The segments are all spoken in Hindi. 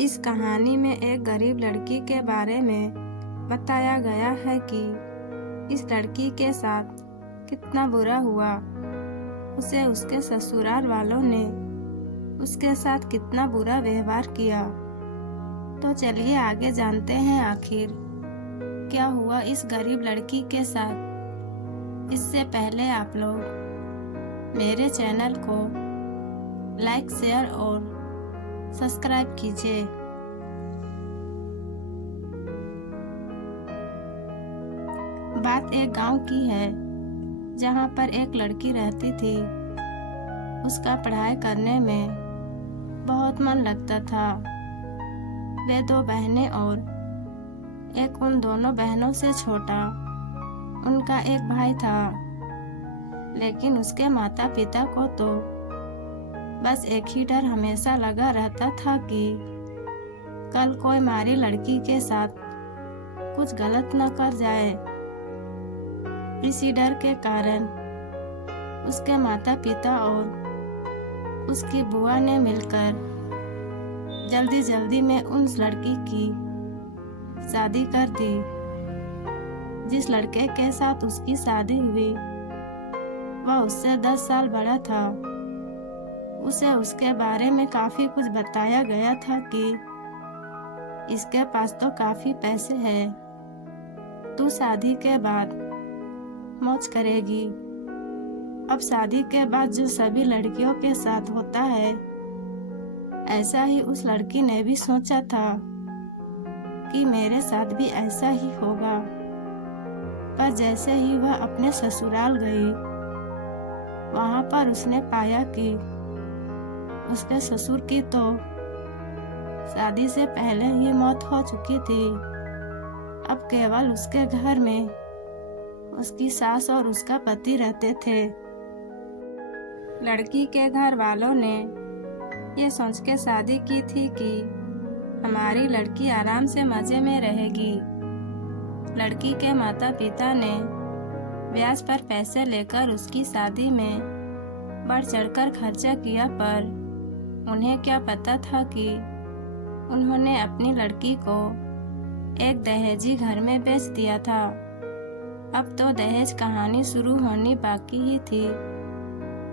इस कहानी में एक गरीब लड़की के बारे में बताया गया है कि इस लड़की के साथ कितना बुरा हुआ। उसे उसके ससुराल वालों ने उसके साथ कितना बुरा व्यवहार किया। तो चलिए आगे जानते हैं आखिर क्या हुआ इस गरीब लड़की के साथ। इससे पहले आप लोग मेरे चैनल को लाइक, शेयर और सब्सक्राइब कीजिए। बात एक गांव की है जहां पर एक लड़की रहती थी। उसका पढ़ाई करने में बहुत मन लगता था। वे दो बहनें और एक उन दोनों बहनों से छोटा उनका एक भाई था। लेकिन उसके माता पिता को तो बस एक ही डर हमेशा लगा रहता था कि कल कोई हमारी लड़की के साथ कुछ गलत न कर जाए। इसी डर के कारण उसके माता पिता और उसकी बुआ ने मिलकर जल्दी जल्दी में उस लड़की की शादी कर दी। जिस लड़के के साथ उसकी शादी हुई वह उससे 10 साल बड़ा था। उसे उसके बारे में काफी कुछ बताया गया था कि इसके पास तो काफी पैसे हैं, तू शादी के बाद मौज करेगी। अब शादी के बाद जो सभी लड़कियों के साथ होता है ऐसा ही उस लड़की ने भी सोचा था कि मेरे साथ भी ऐसा ही होगा। पर जैसे ही वह अपने ससुराल गई वहां पर उसने पाया कि उसके ससुर की तो शादी से पहले ही मौत हो चुकी थी। अब केवल उसके घर में उसकी सास और उसका पति रहते थे। लड़की के घर वालों ने ये सोच के शादी की थी कि हमारी लड़की आराम से मजे में रहेगी। लड़की के माता पिता ने ब्याज पर पैसे लेकर उसकी शादी में बढ़ चढ़कर खर्चा किया, पर उन्हें क्या पता था कि उन्होंने अपनी लड़की को एक दहेजी घर में बेच दिया था। अब तो दहेज कहानी शुरू होनी बाकी ही थी।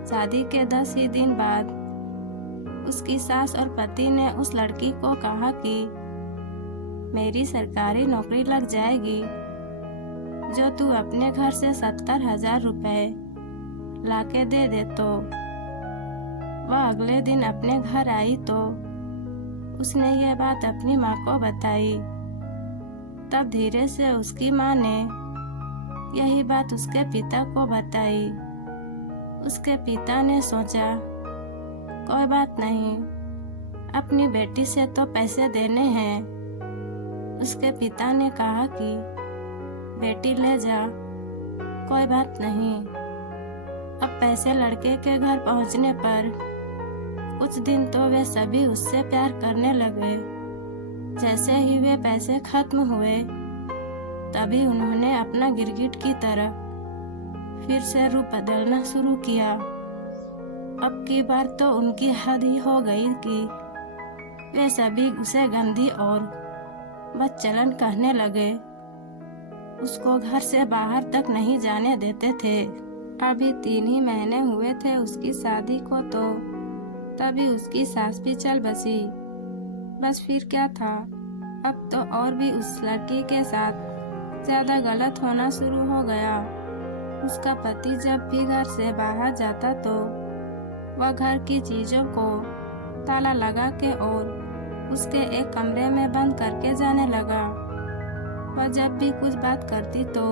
शादी के 10 ही दिन बाद उसकी सास और पति ने उस लड़की को कहा कि मेरी सरकारी नौकरी लग जाएगी जो तू अपने घर से 70,000 रुपए लाके दे दे। तो वह अगले दिन अपने घर आई तो उसने यह बात अपनी माँ को बताई। तब धीरे से उसकी माँ ने यही बात उसके पिता को बताई। उसके पिता ने सोचा कोई बात नहीं, अपनी बेटी से तो पैसे देने हैं। उसके पिता ने कहा कि बेटी ले जा, कोई बात नहीं। अब पैसे लड़के के घर पहुंचने पर कुछ दिन तो वे सभी उससे प्यार करने लगे। जैसे ही वे पैसे खत्म हुए तभी उन्होंने अपना गिरगिट की तरह फिर से रूप बदलना शुरू किया। अब की बार तो उनकी हद ही हो गई कि वे सभी उसे गंदी और बदचलन कहने लगे। उसको घर से बाहर तक नहीं जाने देते थे। अभी 3 ही महीने हुए थे उसकी शादी को, तो तभी उसकी सास भी चल बसी। बस फिर क्या था, अब तो और भी उस लड़की के साथ ज्यादा गलत होना शुरू हो गया। उसका पति जब भी घर से बाहर जाता तो वह घर की चीजों को ताला लगा के और उसके एक कमरे में बंद करके जाने लगा। वह जब भी कुछ बात करती तो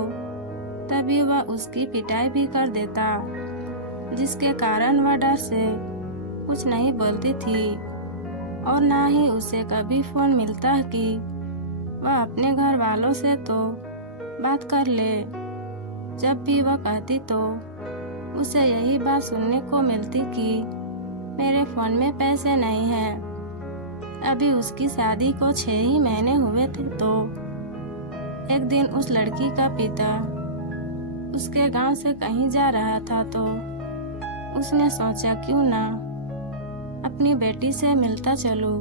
तभी वह उसकी पिटाई भी कर देता, जिसके कारण वह डर से कुछ नहीं बोलती थी और ना ही उसे कभी फोन मिलता कि वह अपने घर वालों से तो बात कर ले। जब भी वह कहती तो उसे यही बात सुनने को मिलती कि मेरे फोन में पैसे नहीं हैं। अभी उसकी शादी को 6 ही महीने हुए थे तो एक दिन उस लड़की का पिता उसके गांव से कहीं जा रहा था तो उसने सोचा क्यों ना अपनी बेटी से मिलता चलूं।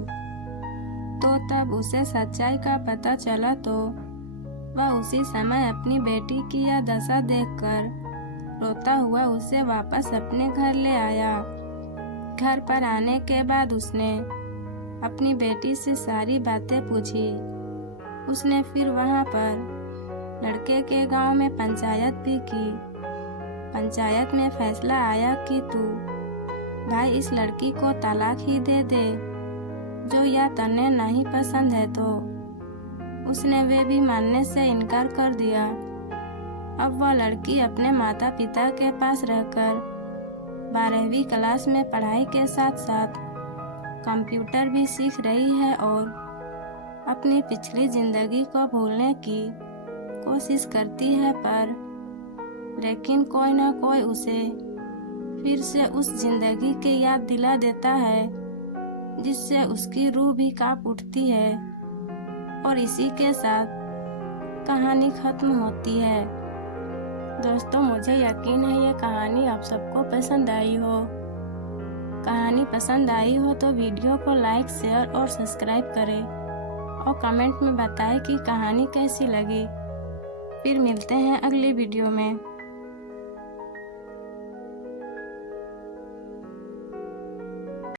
तो तब उसे सच्चाई का पता चला तो वह उसी समय अपनी बेटी की यह दशा देखकर रोता हुआ उसे वापस अपने घर ले आया। घर पर आने के बाद उसने अपनी बेटी से सारी बातें पूछी। उसने फिर वहां पर लड़के के गांव में पंचायत भी की। पंचायत में फैसला आया कि तू भाई इस लड़की को तलाक ही दे दे, जो या तन्ने नहीं पसंद है तो उसने वे भी मानने से इनकार कर दिया। अब वह लड़की अपने माता पिता के पास रहकर 12वीं क्लास में पढ़ाई के साथ साथ कंप्यूटर भी सीख रही है और अपनी पिछली जिंदगी को भूलने की कोशिश करती है, पर लेकिन कोई ना कोई उसे फिर से उस जिंदगी की याद दिला देता है, जिससे उसकी रूह भी कांप उठती है। और इसी के साथ कहानी खत्म होती है। दोस्तों, मुझे यकीन है ये कहानी आप सबको पसंद आई हो। कहानी पसंद आई हो तो वीडियो को लाइक, शेयर और सब्सक्राइब करें और कमेंट में बताएं कि कहानी कैसी लगी। फिर मिलते हैं अगली वीडियो में।